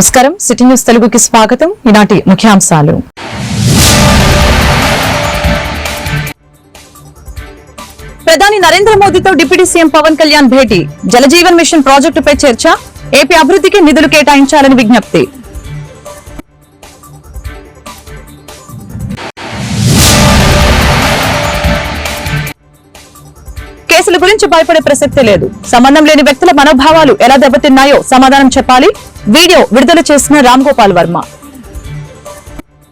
నమస్కారం. City news తెలుగుకి స్వాగతం. ఈనాటి ముఖ్యాంశాలు. ప్రధాని నరేంద్ర మోదీతో డిప్యూటీ సీఎం పవన్ కళ్యాణ్ భేటీ. జలజీవన్ మిషన్ ప్రాజెక్టుపై చర్చ. ఏపీ అభివృద్ధికి నిధులు కేటాయించాలని విజ్ఞప్తి. కేసుల గురించి భయపడే ప్రసక్తే లేదు. సంబంధం లేని వ్యక్తుల మనోభావాలు ఎలా దెబ్బతిన్నాయో సమాధానం చెప్పాలి. వీడియో విడుదల చేసిన రామ్ గోపాల్ వర్మ.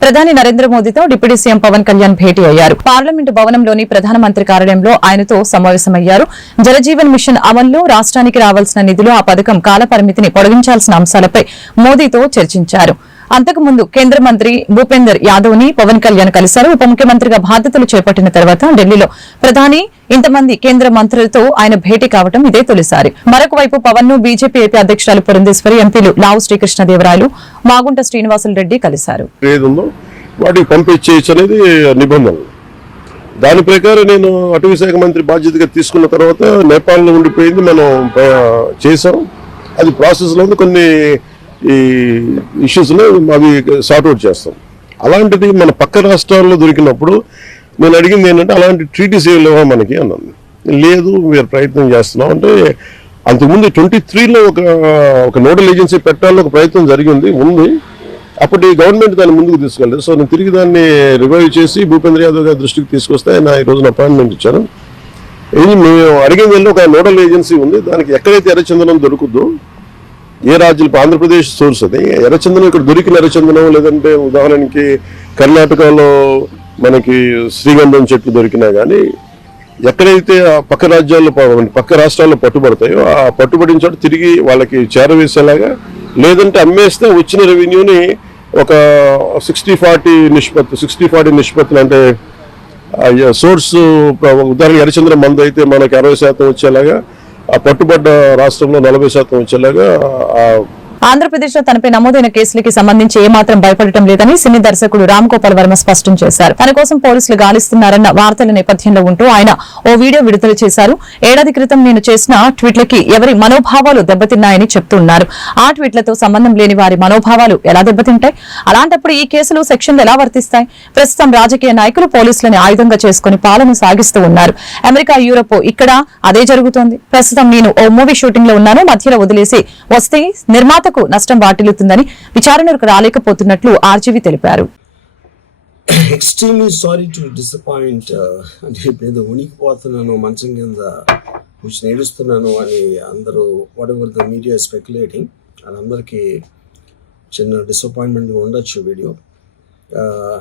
ప్రధాని నరేంద్ర మోదీతో డిప్యూటీ సీఎం పవన్ కళ్యాణ్ భేటీ అయ్యారు. పార్లమెంటు భవనంలోని ప్రధానమంత్రి కార్యాలయంలో ఆయనతో సమావేశమయ్యారు. జలజీవన్ మిషన్ అమల్లో రాష్ట్రానికి రావాల్సిన నిధులు ఆ పథకం కాలపరిమితిని పొడిగించాల్సిన అంశాలపై మోదీతో చర్చించారు. అంతకుముందు కేంద్ర మంత్రి భూపేందర్ యాదవ్ని పవన్ కళ్యాణ్ కలిశారు. ఉప ముఖ్యమంత్రిగా బాధ్యతలు చేపట్టిన తర్వాత ఢిల్లీలో ప్రధాని ఇంతమంది కేంద్ర మంత్రులతో ఆయన భేటీ కావడం ఇదే తొలిసారి. మరొక వైపు పవన్ను బీజేపీ ఏపీ అధ్యక్షురాలు పురంధేశ్వరి ఎంపీలు లావు శ్రీకృష్ణదేవరాయలు మాగుంట శ్రీనివాసులు రెడ్డి కలిశారు. అనేది దాని ప్రకారం నేను అటవీ శాఖ మంత్రి బాధ్యతగా తీసుకున్న తర్వాత నేపాల్లో ఉండిపోయింది. మనం చేసాం అది ప్రాసెస్లో కొన్ని ఈ ఇష్యూస్లో అవి సార్ట్అవుట్ చేస్తాం. అలాంటిది మన పక్క రాష్ట్రాల్లో దొరికినప్పుడు నేను అడిగింది ఏంటంటే అలాంటి ట్రీటీస్ ఏమి లేవా మనకి? అన్నాను. లేదు మీరు ప్రయత్నం చేస్తున్నాం. అంటే అంతకుముందు ట్వంటీ త్రీలో ఒక ఒక నోడల్ ఏజెన్సీ పెట్టాలని ఒక ప్రయత్నం జరిగింది ఉంది. అప్పటి గవర్నమెంట్ దాన్ని ముందుకు తీసుకెళ్ళలేదు. సో నేను తిరిగి దాన్ని రివైవ్ చేసి భూపేంద్ర యాదవ్ గారి దృష్టికి తీసుకొస్తే ఆయన ఈ రోజున అపాయింట్మెంట్ ఇచ్చాను ఇది మేము అడిగింది ఒక నోడల్ ఏజెన్సీ ఉంది. దానికి ఎక్కడైతే ఎర్రచందనం దొరుకుద్దో ఏ రాజ్యాలు ఆంధ్రప్రదేశ్ సోర్స్ అది ఎర్రచందనం ఇక్కడ దొరికిన ఎర్రచందనం లేదంటే ఉదాహరణకి కర్ణాటకలో మనకి శ్రీగంధం చెట్లు దొరికినా కానీ ఎక్కడైతే ఆ పక్క రాజ్యాల్లో పక్క రాష్ట్రాల్లో పట్టుబడతాయో ఆ పట్టుబడిన చోట తిరిగి వాళ్ళకి చేరవేసేలాగా లేదంటే అమ్మేస్తే వచ్చిన రెవెన్యూని ఒక సిక్స్టీ ఫార్టీ నిష్పత్తి సిక్స్టీ ఫార్టీ నిష్పత్తులు అంటే సోర్స్ ఉదాహరణ ఎర్రచంద్ర మందు అయితే మనకి అరవై శాతం వచ్చేలాగా ఆ పట్టుబడ్డ రాష్ట్రంలో నలభై శాతం వచ్చేలాగా ఆ ఆంధ్రప్రదేశ్లో తనపై నమోదైన కేసులకి సంబంధించి ఏమాత్రం భయపడటం లేదని సినీ దర్శకుడు రామ్ గోపాల్ వర్మ స్పష్టం చేశారు. తన కోసం పోలీసులు గాలిస్తున్నారన్న వార్తల నేపథ్యంలో ఉంటూ ఆయన ఓ వీడియో విడుదల చేశారు. ఏడాది క్రితం నేను చేసిన ట్వీట్లకి ఎవరి మనోభావాలు దెబ్బతిన్నాయని చెప్తున్నారు. ఆ ట్వీట్లతో సంబంధం లేని వారి మనోభావాలు ఎలా దెబ్బతింటాయి? అలాంటప్పుడు ఈ కేసులు సెక్షన్లు ఎలా వర్తిస్తాయి? ప్రస్తుతం రాజకీయ నాయకులు పోలీసులని ఆయుధంగా చేసుకుని పాలన సాగిస్తూ ఉన్నారు. అమెరికా యూరోప్ ఇక్కడ అదే జరుగుతోంది. ప్రస్తుతం నేను ఓ మూవీ షూటింగ్లో ఉన్నాను. మధ్యలో వదిలేసి వస్తే నిర్మాత నిర్మాతకు నష్టం వాటిల్లుతుందని విచారణకు రాలేకపోతున్నట్లు ఆర్జీవి తెలిపారు. ఎక్స్ట్రీమ్లీ సారీ టు డిసప్పాయింట్ అంటే ఏదో ఉనికిపోతున్నాను మంచం కింద కూర్చొని ఏడుస్తున్నాను అని అందరూ whatever the media speculating వాళ్ళందరికీ చిన్న డిసప్పాయింట్మెంట్గా ఉండొచ్చు వీడియో. Uh,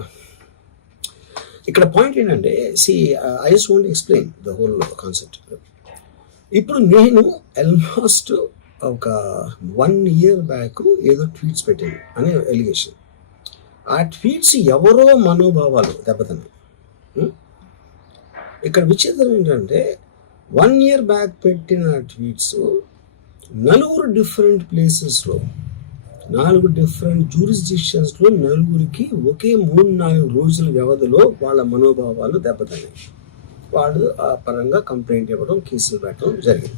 ఇక్కడ పాయింట్ ఏంటంటే see I just want explain the whole concept ఇప్పుడు నేను ఆల్మోస్ట్ ఒక వన్ ఇయర్ బ్యాక్ ఏదో ట్వీట్స్ పెట్టింది అనే ఎలిగేషన్ ఆ ట్వీట్స్ ఎవరో మనోభావాలు దెబ్బతిన్నాయి. ఇక్కడ విచిత్రం ఏంటంటే వన్ ఇయర్ బ్యాక్ పెట్టిన ట్వీట్స్ నలుగురు డిఫరెంట్ ప్లేసెస్లో నాలుగు డిఫరెంట్ జూరిస్డిక్షన్స్లో నలుగురికి ఒకే మూడు నాలుగు రోజుల వ్యవధిలో వాళ్ళ మనోభావాలు దెబ్బతిన్నాయి. వాళ్ళు ఆ పరంగా కంప్లైంట్ ఇవ్వడం కేసులు పెట్టడం జరిగింది.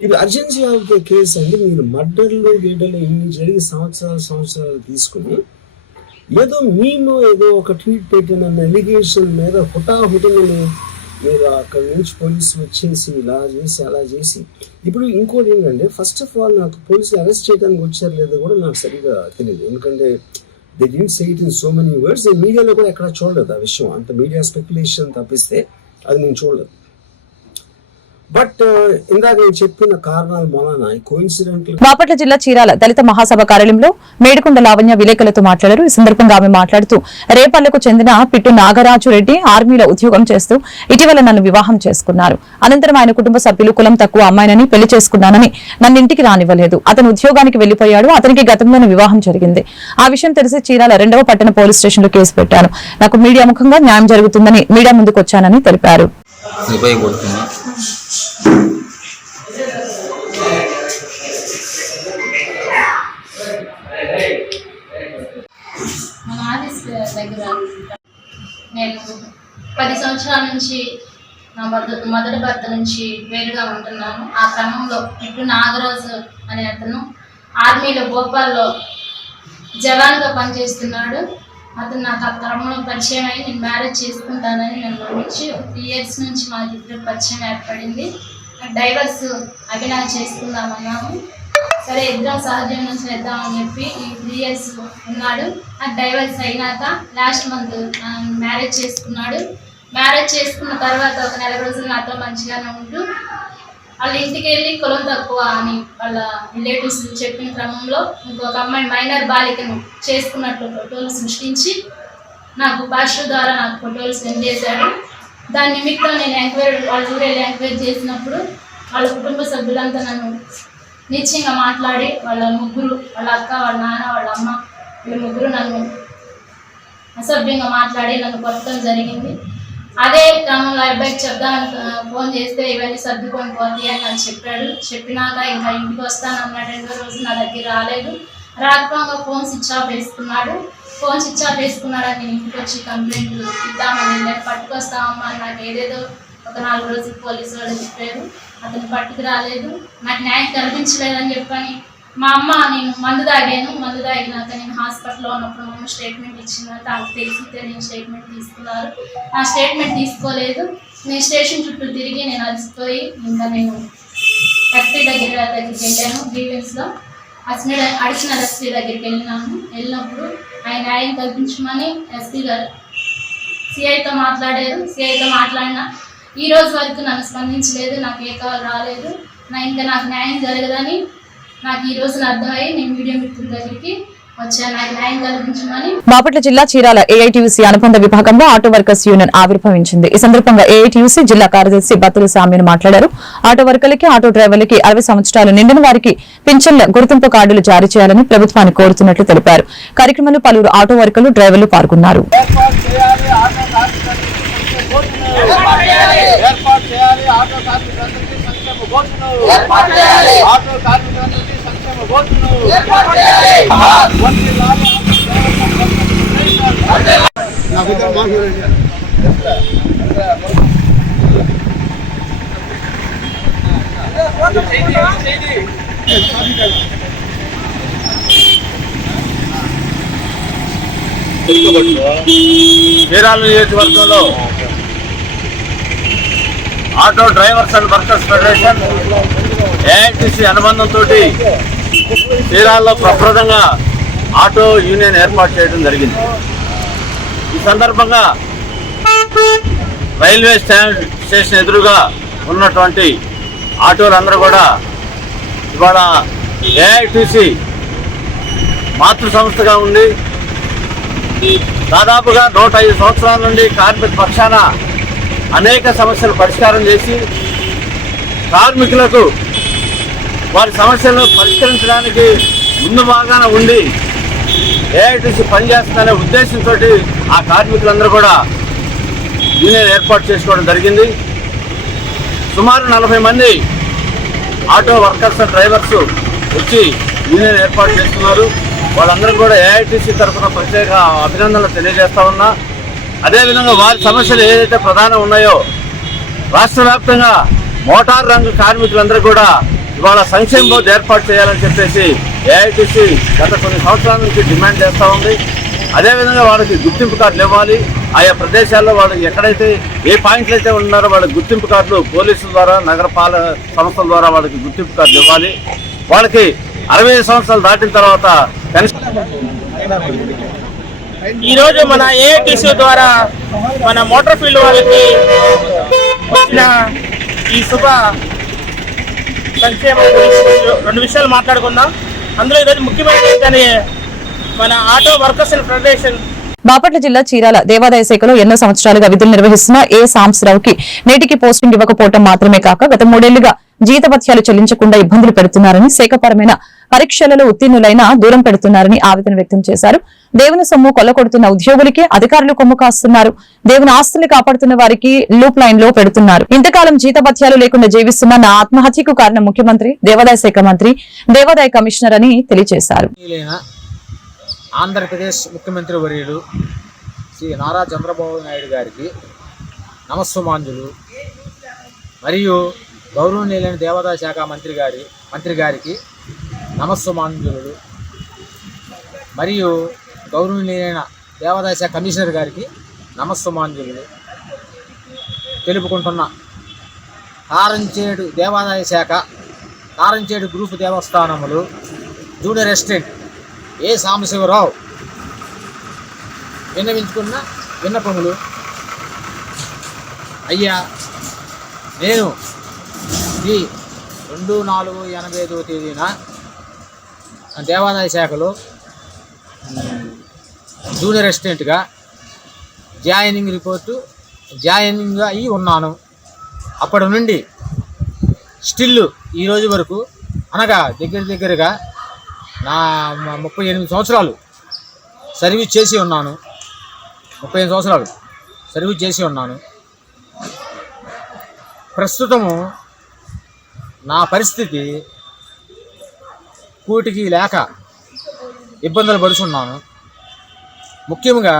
ఇప్పుడు అర్జెన్సీ ఆఫ్ ద కేస్ అంటే మీరు మర్డర్లు గీడలు ఇన్ని జరిగి సంవత్సరాలు సంవత్సరాలు తీసుకుని ఏదో మేము ఏదో ఒక ట్వీట్ పెట్టిన ఎలిగేషన్ మీద హుటాహుటిని మీరు అక్కడ నుంచి పోలీసు వచ్చేసి ఇలా చేసి అలా చేసి. ఇప్పుడు ఇంకోటి ఏంటంటే ఫస్ట్ ఆఫ్ ఆల్ నాకు పోలీసులు అరెస్ట్ చేయడానికి వచ్చారు లేదో కూడా నాకు సరిగా తెలియదు ఎందుకంటే they didn't say it in so many words మీడియాలో కూడా ఎక్కడ చూడలేదు ఆ విషయం. అంత మీడియా స్పెక్యులేషన్ తప్పిస్తే అది నేను చూడలేదు. బట్ ఇందాక నేను చెప్పిన కారణాల మూలన కోయిన్సిడెంట్ బాపట్ల జిల్లా చీరాల దళిత మహాసభ కార్యాలయంలో మేడికొండ లావణ్య విలేకరులతో మాట్లాడారు. ఈ సందర్భంగా ఆమె మాట్లాడుతూ రేపల్లకు చెందిన పిట్టు నాగరాజు రెడ్డి ఆర్మీలో ఉద్యోగం చేస్తూ ఇటీవల నన్ను వివాహం చేసుకున్నారు. అనంతరం ఆయన కుటుంబ సభ్యులు కులం తక్కువ అమ్మాయినని పెళ్ళి చేసుకున్నానని నన్ను ఇంటికి రానివ్వలేదు. అతను ఉద్యోగానికి వెళ్ళిపోయాడు అతనికి గతంలోనే వివాహం జరిగింది. ఆ విషయం తెలిసి చీరాల రెండవ పట్టణ పోలీస్ స్టేషన్లో కేసు పెట్టాను. నాకు మీడియా ముఖంగా న్యాయం జరుగుతుందని మీడియా ముందుకు వచ్చానని తెలిపారు మన ఆఫీస్ దగ్గర నేను పది సంవత్సరాల నుంచి నా భర్త మొదటి భర్త నుంచి వేరుగా ఉంటున్నాను. ఆ క్రమంలో ఇటు నాగరాజు అనే అతను ఆర్మీలో భోపాల్లో జవాన్గా పనిచేస్తున్నాడు. అతను నాకు ఆ క్రమంలో పరిచయం అయ్యి నేను మ్యారేజ్ చేసుకుంటానని నన్ను నమ్మించి త్రీ ఇయర్స్ నుంచి మా ఇద్దరు పరిచయం ఏర్పడింది. డైవర్స్ అభినా చేసుకుందామన్నాము సరే ఇద్దరం సహజీవనం చేద్దామని చెప్పి ఈ త్రీ ఇయర్స్ ఉన్నాడు. ఆ డైవర్స్ అయినాక లాస్ట్ మంత్ మ్యారేజ్ చేసుకున్నాడు. మ్యారేజ్ చేసుకున్న తర్వాత ఒక నెల రోజులు నాతో మంచిగానే ఉంటూ వాళ్ళ ఇంటికి వెళ్ళి కులం తక్కువ అని వాళ్ళ రిలేటివ్స్ చెప్పిన క్రమంలో ఇంకొక అమ్మాయి మైనర్ బాలికను చేసుకున్నట్లు ఫోటోలు సృష్టించి నాకు భాష ద్వారా నాకు ఫోటోలు సెండ్ చేశాడు దాని నిమిత్తం నేను ఎంక్వైరీ వాళ్ళ ఊరు వెళ్ళి ఎంక్వైరీ చేసినప్పుడు వాళ్ళ కుటుంబ సభ్యులంతా నన్ను నిశ్చయంగా మాట్లాడి వాళ్ళ ముగ్గురు వాళ్ళ అక్క వాళ్ళ నాన్న వాళ్ళ అమ్మ వీళ్ళ ముగ్గురు నన్ను అసభ్యంగా మాట్లాడి నన్ను కొట్టడం జరిగింది. అదే క్రమంలో అబ్బాయికి చెప్దామని ఫోన్ చేస్తే ఇవన్నీ సర్దుకొని పోతాయి అని నాకు చెప్పాడు. చెప్పినాక ఇంకా ఇంటికి వస్తాను అన్నాడు. రెండో రోజు నా దగ్గర రాలేదు. రాకపోగా ఫోన్ స్విచ్ ఆఫ్ వేసుకున్నాడు. ఫోన్ స్విచ్ ఆఫ్ వేసుకున్నాడని నేను ఇంటికి వచ్చి కంప్లైంట్ ఇద్దామని వెళ్ళాను పట్టుకొస్తామమ్మా నాకు ఏదేదో ఒక నాలుగు రోజులు పోలీసు వాళ్ళు చెప్పారు. అతను పట్టుకు రాలేదు. నాకు న్యాయం కల్పించలేదని చెప్పని మా అమ్మ నేను మందు తాగాను మందు తాగినాక నేను హాస్పిటల్లో ఉన్నప్పుడు మా అమ్మ స్టేట్మెంట్ ఇచ్చిందంటే తాకు తెలిసితే నేను స్టేట్మెంట్ తీసుకున్నారు. ఆ స్టేట్మెంట్ తీసుకోలేదు. నేను స్టేషన్ చుట్టూ తిరిగి నేను అలసిపోయి ఇంకా నేను ఎస్పీ దగ్గర దగ్గరికి వెళ్ళాను గ్రీవెన్స్లో. అడిచిన అడిషనల్ ఎస్పీ దగ్గరికి వెళ్ళినాను వెళ్ళినప్పుడు ఆయన న్యాయం కల్పించమని ఎస్పీ గారు సిఐతో మాట్లాడారు. సిఐతో మాట్లాడిన ఈ రోజు వరకు నన్ను స్పందించలేదు నాకు ఏ కాల్ రాలేదు. నా ఇంకా నాకు న్యాయం జరగదని నాకు ఈ అర్థమయ్యి నేను మీడియా మిత్రుల దగ్గరికి బాపట్ల జిల్లా చీరాల ఏఐటీయూసీ అనుబంధ విభాగంలో ఆటో వర్కర్స్ యూనియన్ ఆవిర్భవించింది. ఈ సందర్భంగా ఏఐటీయూసీ జిల్లా కార్యదర్శి బత్తుల సామ్యను మాట్లాడారు. ఆటో వర్కర్లకి ఆటో డ్రైవర్లకి అరవై సంవత్సరాలు నిండిన వారికి పింఛన్ల గుర్తింపు కార్డులు జారీ చేయాలని ప్రభుత్వాన్ని కోరుతున్నట్లు తెలిపారు. కార్యక్రమంలో పలువురు ఆటో వర్కర్లు డ్రైవర్లు పాల్గొన్నారు. ఏర్పాటు చేయాలి ఆటో కార్మికులందరికీ సంక్షేమ భోజనం ఏర్పాటు చేయాలి ఆటో కార్మికులందరికీ చీరాల నియోజకవర్గంలో auto drivers and workers federation AITC అనుబంధంతో చీరాల్లో ప్రప్రదంగా ఆటో యూనియన్ ఏర్పాటు చేయడం జరిగింది. ఈ సందర్భంగా రైల్వే స్టాండ్ స్టేషన్ ఎదురుగా ఉన్నటువంటి ఆటోలందరూ కూడా ఇవాళ ఏఐటిసి మాతృ సంస్థగా ఉండి దాదాపుగా నూట ఐదు సంవత్సరాల నుండి కార్మిక పక్షాన అనేక సమస్యలు పరిష్కారం చేసి కార్మికులకు వారి సమస్యలను పరిష్కరించడానికి ముందు భాగాన ఉండి ఏఐటీసీ పనిచేస్తుందనే ఉద్దేశంతో ఆ కార్మికులందరూ కూడా యూనియన్ ఏర్పాటు చేసుకోవడం జరిగింది. సుమారు నలభై మంది ఆటో వర్కర్స్ డ్రైవర్స్ వచ్చి యూనియన్ ఏర్పాటు చేస్తున్నారు. వాళ్ళందరూ కూడా ఏఐటీసీ తరఫున ప్రత్యేక అభినందనలు తెలియజేస్తా ఉన్నా. అదేవిధంగా వారి సమస్యలు ఏదైతే ప్రధానం ఉన్నాయో రాష్ట్ర వ్యాప్తంగా మోటార్ రంగ కార్మికులందరూ కూడా ఇవాళ సంక్షేమ బోర్డు ఏర్పాటు చేయాలని చెప్పేసి ఏఐటీసీ గత కొన్ని సంవత్సరాల నుంచి డిమాండ్ చేస్తూ ఉంది. అదేవిధంగా వాళ్ళకి గుర్తింపు కార్డులు ఇవ్వాలి. ఆయా ప్రదేశాల్లో వాళ్ళకి ఎక్కడైతే ఏ పాయింట్లు అయితే ఉన్నారో వాళ్ళకి గుర్తింపు కార్డులు పోలీసుల ద్వారా నగరపాలక సంస్థల ద్వారా వాళ్ళకి గుర్తింపు కార్డులు ఇవ్వాలి. వాళ్ళకి అరవై ఐదు సంవత్సరాలు దాటిన తర్వాత ఈరోజు మన ఏఐటీసీ ద్వారా మన మోటార్ ఫీల్డ్ వాళ్ళకి వచ్చిన ఈ శుభ సంక్షేమం గురించి రెండు విషయాలు మాట్లాడుకుందాం. అందులో ఈరోజు ముఖ్యమైన మన ఆటో వర్కర్స్ ఫెడరేషన్ బాపట్ల జిల్లా చీరాల దేవాదాయ శాఖలో ఎన్నో సంవత్సరాలుగా విధులు నిర్వహిస్తున్న ఏ సాంబశివరావుకి నేటికి పోస్టింగ్ ఇవ్వకపోవడం మాత్రమే కాక గత మూడేళ్ళుగా జీతభత్యాలు చెల్లించకుండా ఇబ్బందులు పెడుతున్నారని శాఖపరమైన పరీక్షలలో ఉత్తీర్ణులైన దూరం పెడుతున్నారని ఆవేదన వ్యక్తం చేశారు. దేవుని సొమ్ము కొల్లగొడుతున్న ఉద్యోగులకి అధికారులు కొమ్ము కాస్తున్నారు. దేవుని ఆస్తుల్ని కాపాడుతున్న వారికి లూప్ లైన్లో పెడుతున్నారు. ఇంతకాలం జీతభత్యాలు లేకుండా జీవిస్తున్న నా ఆత్మహత్యకు కారణం ముఖ్యమంత్రి దేవాదాయ శాఖ మంత్రి దేవాదాయ కమిషనర్ అని తెలియజేశారు. ఆంధ్రప్రదేశ్ ముఖ్యమంత్రి వర్యులు శ్రీ నారా చంద్రబాబు నాయుడు గారికి నమస్సుమాంజులు. మరియు గౌరవనీయులైన దేవాదాయ శాఖ మంత్రి గారి మంత్రి గారికి నమస్సుమాంజులు. మరియు గౌరవనీయులైన దేవాదాయ శాఖ కమిషనర్ గారికి నమస్సుమాంజులు. తెలుపుకుంటున్న కారంచేడు దేవాదాయ శాఖ కారంచేడు గ్రూప్ దేవస్థానములు జూనియర్ అసిస్టెంట్ ఏ సాంబశివరావు విన్నవించుకున్న విన్నపములు. అయ్యా నేను ఈ రెండు నాలుగు ఎనభై ఐదవ తేదీన దేవాదాయ శాఖలో జూనియర్ అసిస్టెంట్గా జాయినింగ్ రిపోర్టు జాయినింగ్ అయ్యి ఉన్నాను. అప్పటి నుండి స్టిల్ ఈరోజు వరకు అనగా దగ్గర దగ్గరగా నా ముప్పై ఎనిమిది సంవత్సరాలు సర్వీస్ చేసి ఉన్నాను. ముప్పై ఎనిమిది సంవత్సరాలు సర్వీస్ చేసి ఉన్నాను. ప్రస్తుతము నా పరిస్థితి కూటికి లేక ఇబ్బందులు పడుచున్నాను. ముఖ్యంగా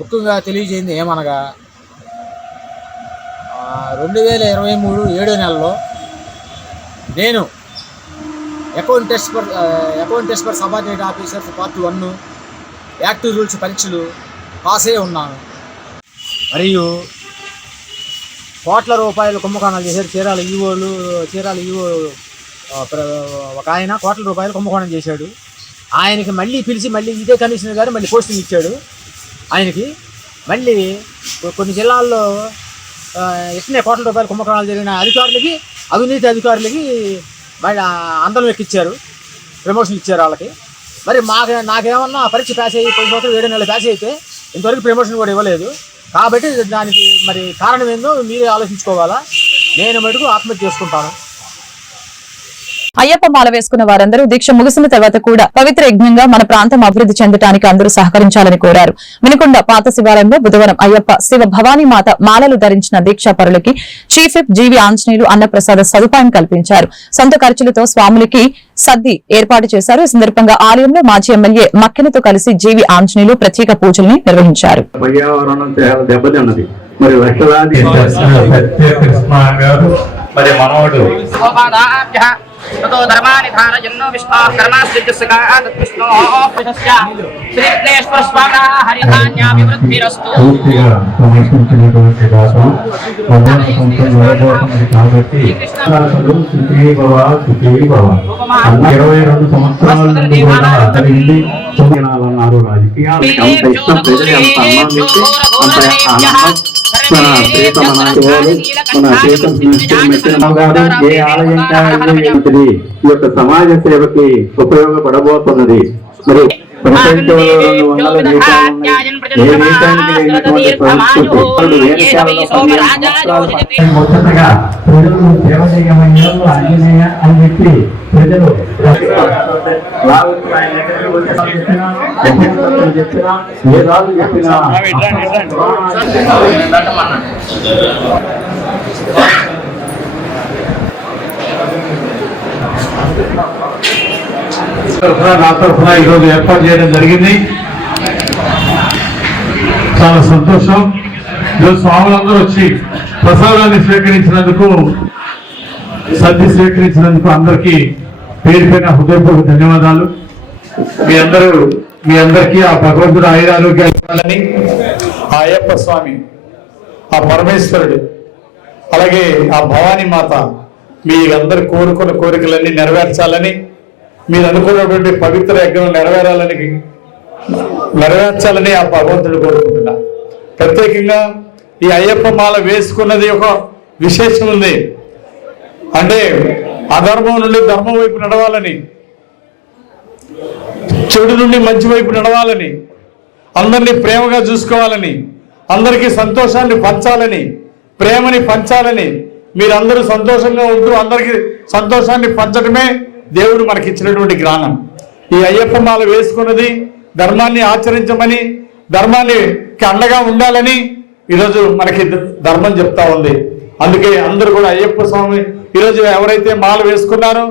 ముఖ్యంగా తెలియజేయింది ఏమనగా రెండు వేల ఇరవై మూడు ఏడో నెలలో నేను account test for account test for subordinate officers part one active rules పరీక్షలు పాస్ అయి ఉన్నాను. మరియు కోట్ల రూపాయలు కుంభకోణాలు చేశారు. చీరాల ఈవోలు చీరాల ఈవో ప్ర- ఒక ఆయన కోట్ల రూపాయలు కుంభకోణం చేశాడు. ఆయనకి మళ్ళీ పిలిచి మళ్ళీ ఇదే కమిషనర్ గారు మళ్ళీ పోస్టింగ్ ఇచ్చాడు. ఆయనకి మళ్ళీ కొన్ని జిల్లాల్లో ఆ, ఇట్లనే కోట్ల రూపాయల కుంభకోణాలు జరిగిన అధికారులకి అవినీతి అధికారులకి మళ్ళీ అందరం ఎక్కిచ్చారు. ప్రమోషన్ ఇచ్చారు వాళ్ళకి. మరి మాకు నాకేమన్నా పరీక్ష ప్యాస్ అయ్యి పది సంవత్సరాలు ఏడు నెలలు ప్యాస్ అయితే ఇంతవరకు ప్రమోషన్ కూడా ఇవ్వలేదు. కాబట్టి దానికి మరి కారణం ఏందో మీరే ఆలోచించుకోవాలా? నేను మటుకు ఆత్మహత్య చేసుకుంటాను. అయ్యప్ప మాల వేసుకున్న వారందరూ దీక్ష ముగిసిన తర్వాత కూడా పవిత్ర యజ్ఞంగా మన ప్రాంతం అభివృద్ధి చెందడానికి అందరూ సహకరించాలని కోరారు. వినుకొండ పాత శివాలయంలో బుధవారం అయ్యప్ప శివ భవానీ మాత మాలలు ధరించిన దీక్షా పరులకి chief whip G V Anjaneyulu అన్నప్రసాద సదుపాయం కల్పించారు. సొంత ఖర్చులతో స్వాములకి సద్ది ఏర్పాటు చేశారు. ఈ సందర్భంగా ఆలయంలో మాజీ ఎమ్మెల్యే మక్కెనతో కలిసి జీవి ఆంజనేయులు ప్రత్యేక పూజల్ని నిర్వహించారు. మరి లక్షలాది సత్య కృష్ణ గారు మరి మనవడు సోపాదాభ్యః తతో ధర్మాని ధారయన్నో విష్ణో కర్మాశ్రిత్యస్యగా తద్విష్ణో కృతస్య శ్రీ విఘ్నేశ్వర ఇరవై రెండు సంవత్సరాల నుండి కూడా అతని ఇంటి అన్నారు ఇష్టం ప్రజలు అంత అన్నం పెట్టి అంత ఆనందం. మన ప్రీత మన మన గారు ఏ ఆలయం ఈ యొక్క సమాజ సేవకి ఉపయోగపడబోతున్నది. మరి ప్రపంచంలో ప్రజలు సేవ ఆంజనేయ అని చెప్పి ప్రజలు చెప్పినా ఏ రాజు చెప్పినా తరఫున నా తరఫున ఈరోజు ఏర్పాటు చేయడం జరిగింది. చాలా సంతోషం. ఈరోజు స్వాములందరూ వచ్చి ప్రసాదాన్ని స్వీకరించినందుకు సద్ది స్వీకరించినందుకు అందరికీ పేరు పైన హృదయపూర్వక ధన్యవాదాలు. మీ అందరూ మీ అందరికీ ఆ భగవంతుడు ఆయురారోగ్యాలు ఇవ్వాలని ఆ అయ్యప్ప స్వామి ఆ పరమేశ్వరుడు అలాగే ఆ భవానీ మాత మీ అందరు కోరుకున్న కోరికలన్నీ నెరవేర్చాలని మీరు అనుకున్నటువంటి పవిత్ర యజ్ఞం నెరవేరాలని నెరవేర్చాలని ఆ భగవంతుడు కోరుకుంటున్నా. ప్రత్యేకంగా ఈ అయ్యప్ప మాల వేసుకున్నది ఒక విశేషం ఉంది. అంటే అధర్మం నుండి ధర్మం వైపు నడవాలని చెడు నుండి మంచి వైపు నడవాలని అందరినీ ప్రేమగా చూసుకోవాలని అందరికీ సంతోషాన్ని పంచాలని ప్రేమని పంచాలని మీరందరూ సంతోషంగా ఉంటూ అందరికీ సంతోషాన్ని పంచడమే దేవుడు మనకి ఇచ్చినటువంటి జ్ఞానం. ఈ అయ్యప్ప మాల వేసుకున్నది ధర్మాన్ని ఆచరించమని ధర్మాన్ని అండగా ఉండాలని ఈరోజు మనకి ధర్మం చెప్తా ఉంది. అందుకే అందరూ కూడా అయ్యప్ప స్వామి ఈరోజు ఎవరైతే మాల వేసుకున్నారో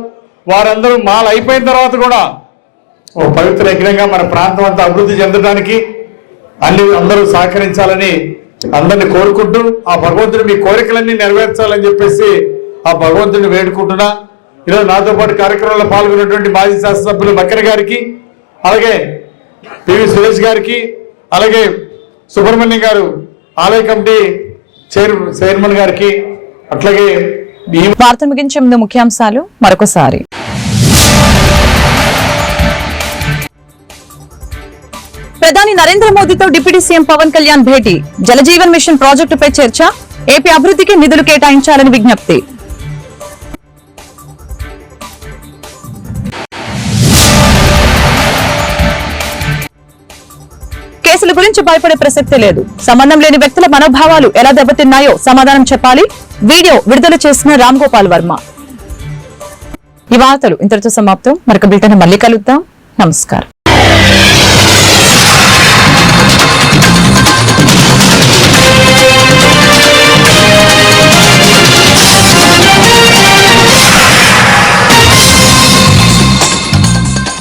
వారందరూ మాల అయిపోయిన తర్వాత కూడా ఓ పవిత్ర యజ్ఞంగా మన ప్రాంతం అంతా అభివృద్ధి చెందడానికి అన్ని అందరూ సహకరించాలని అందరిని కోరుకుంటూ ఆ భగవంతుడు మీ కోరికలన్నీ నెరవేర్చాలని చెప్పేసి ఆ భగవంతుడిని వేడుకుంటున్నా. ఈరోజు నాతో పాటు కార్యక్రమంలో పాల్గొన్నటువంటి మాజీ శాసనసభ్యులు బక్కర్ గారికి అలాగే పివి సురేష్ గారికి అలాగే సుబ్రహ్మణ్యం గారు ఆలయ కమిటీ చైర్ చైర్మన్ గారికి అట్లాగే వార్త ముగించే ముందు ముఖ్యాంశాలు మరొకసారి. ప్రధాని నరేంద్ర మోదీతో డిప్యూటీ సీఎం పవన్ కళ్యాణ్ భేటీ. జలజీవన్ మిషన్ ప్రాజెక్టుపై చర్చ. ఏపీ అభివృద్ధికి నిధులు కేటాయించాలని విజ్ఞప్తి. కేసుల గురించి భయపడే ప్రసక్తే లేదు. సంబంధం లేని వ్యక్తుల మనోభావాలు ఎలా దెబ్బతిన్నాయో సమాధానం చెప్పాలి. వీడియో విడుదల చేసిన రామ్ గోపాల్ వర్మ. ఈ వార్తలు ఇంతటితో సమాప్తం. మరొక బిల్టన్ మళ్ళీ కలుద్దాం. నమస్కారం.